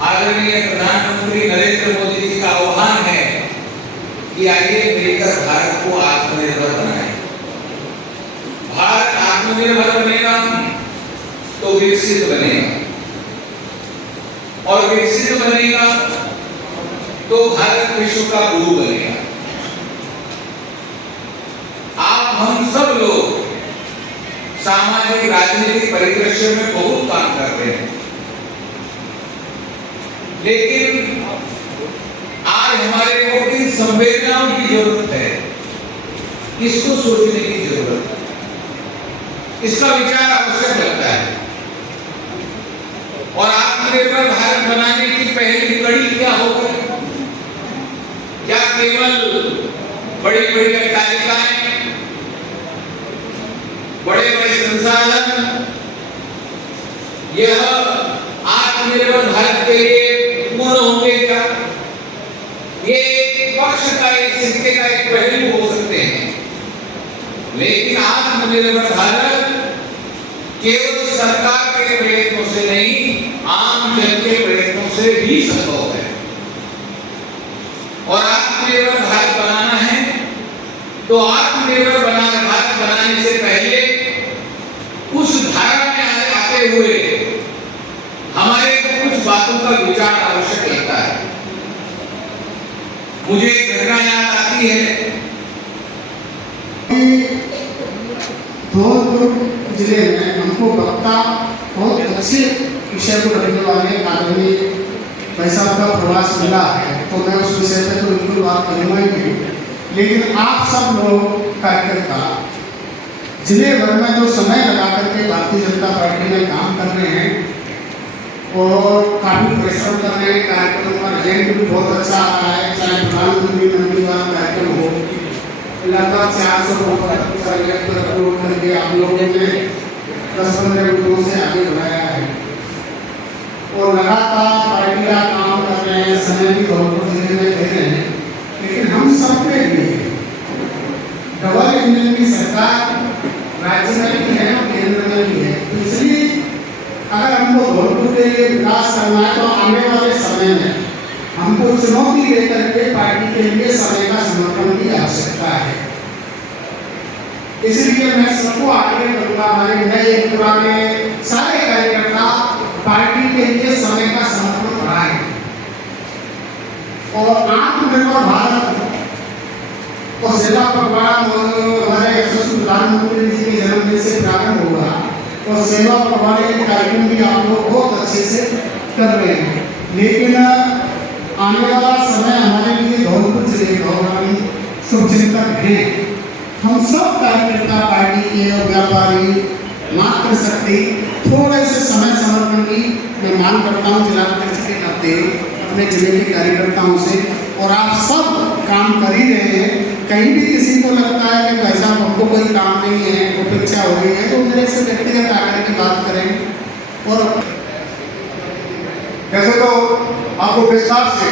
आदरणीय प्रधानमंत्री नरेंद्र मोदी जी का आह्वान है कि आइए मिलकर भारत को आत्मनिर्भर बनाएं। भारत आत्मनिर्भर बनेगा तो विकसित बनेगा, और विकसित बनेगा तो भारत विश्व का गुरु बनेगा। आप हम सब लोग सामाजिक राजनीतिक परिदृश्य में बहुत काम करते हैं, लेकिन आज हमारे को किन संवेदनाओं की जरूरत है, इसको सोचने की जरूरत है, इसका विचार आवश्यक लगता है। और आत्मनिर्भर भारत बनाने की पहली कड़ी क्या होगी? क्या केवल बड़ी बड़ी अट्टालिकाएं, बड़े बड़े संसाधन, यह आत्मनिर्भर भारत के लिए पूर्ण होंगे क्या? ये एक पक्ष का, एक सिक्के का एक पहलू हो सकते हैं, लेकिन आत्मनिर्भर भारत केवल सरकार के प्रयत्नों से नहीं, आम जन के प्रयत्नों से भी संभव है। और आत्मनिर्भर भारत बनाना है तो आत्मनिर्भर भारत बनाने से पहले उस धारा में आते हुए हमारे को कुछ बातों का विचार आवश्यक लगता है। मुझे एक घटना याद आती है। धौलपुर जिले में हमको वक्ता बहुत अच्छे विषय को रखने वाले आदमी भाई साहब का प्रवास मिला है, तो मैं उस विषय पे तो बिल्कुल बात करूँगा ही नहीं। लेकिन आप सब लोग कार्यकर्ता जिले भर में जो समय लगा करके भारतीय जनता पार्टी में काम कर रहे हैं और काफी परिश्रम कर रहे हैं, कार्यक्रमों का रिजल्ट भी बहुत अच्छा आ रहा है, चाहे प्रधानमंत्री मन की बात कार्यक्रम हो, लगातार 400 करोड़ करके आप लोगों ने 10-15 करोड़ से आगे बढ़ाया है और लगातार पार्टी का काम कर रहे हैं, समय भी धौलपुर जिले में दे रहे हैं। लेकिन हम सब पे भी डबल इंजन की सरकार राज्य में भी है और केंद्र में भी है, तो इसलिए अगर हमको धौलपुर के लिए विकास करना है तो आने वाले समय में हमको चुनौती लेकर के पार्टी के लिए समय का समर्पण की आवश्यकता है। इसलिए मैं सबको आगे करूंगा, हमारे नए पुराने सारे कार्यकर्ता पार्टी के लिए समय का समर्पण बढ़ाएं और आत्मनिर्भर भारत और सेवा पखवाड़ा हमारे यशस्वी प्रधानमंत्री जी के जन्मदिन से प्रारंभ होगा और सेवा पखवाड़े के कार्यक्रम भी आप लोग बहुत अच्छे से कर रहे हैं। लेकिन आने वाला समय हमारे लिए धौलपुर जिले का शुभचिंतक है। हम सब कार्यकर्ता पार्टी के और व्यापारी मात्र शक्ति थोड़े से समय समर्पण की मैं मांग करता हूँ जिला अध्यक्ष के नाते अपने जिले के कार्यकर्ताओं से, और आप सब काम कर ही रहे हैं। कहीं भी किसी को लगता है कि भाई साहब हमको कोई काम नहीं है, उपेक्षा हो रही है, तो मेरे से व्यक्तिगत आकर के बात करें। और वैसे तो आपको विस्तार से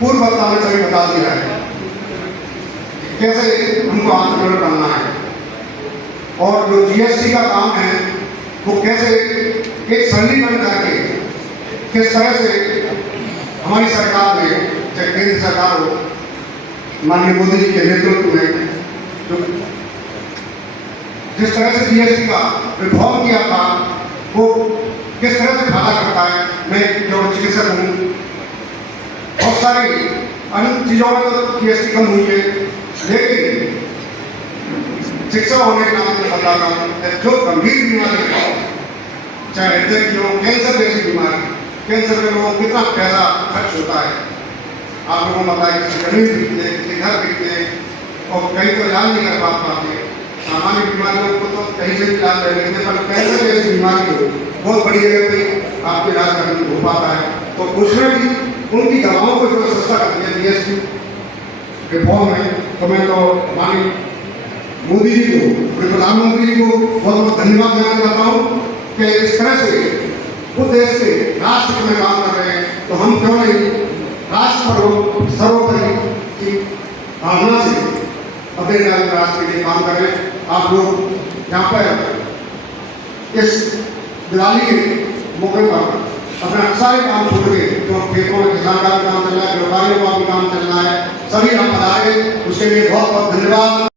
पूर्व वक्ता ने सभी बता दिया है कैसे हमको आंदोलन करना है, और जो जीएसटी का काम है वो कैसे एक सरलीकरण करके किस तरह से हमारी सरकार ने, चाहे केंद्र सरकार हो, माननीय मोदी जी के नेतृत्व में जो जिस तरह से जीएसटी का रिफॉर्म किया था वो किस तरह से फायदा करता है। मैं जो चिकित्सक हूँ, बहुत सारी अन्य चीज़ों में तो जीएसटी कम हुई है, लेकिन शिक्षा होने के नाते बताता हूँ जो गंभीर बीमारी है, चाहे हृदय की हो, कैंसर जैसी बीमारी, कैंसर में लोगों को कितना पैसा खर्च होता है। आप लोगों को पता है कि जमीन बिकते, किसी घर बिकते, और कहीं तो इलाज नहीं कर पाते। सामान्य बीमारियों को तो कहीं से भी इलाज कर लेते, पर कैंसर जैसी बीमारी हो बहुत बड़ी जगह पे आपको इलाज करने हो पाता है, तो उसमें भी उनकी दवाओं को जो सस्ता कर दिया जीएसटी रिफॉर्म है। तो मैं तो माननीय मोदी जी को, प्रधानमंत्री जी को बहुत बहुत धन्यवाद देना चाहता हूँ कि इस तरह से वो देश के राष्ट्र में काम कर रहे हैं, तो हम क्यों नहीं राष्ट्र पर सर्वोपरि की भावना से अपने राष्ट्र के लिए काम करें। आप लोग यहाँ पर इस दिवाली के मौके पर अपना सारे काम छोड़ के जो खेतों में किसान का भी काम चल रहा है, व्यापारियों का भी काम चल रहा है, सभी यहाँ पधारे, उसके लिए बहुत बहुत धन्यवाद।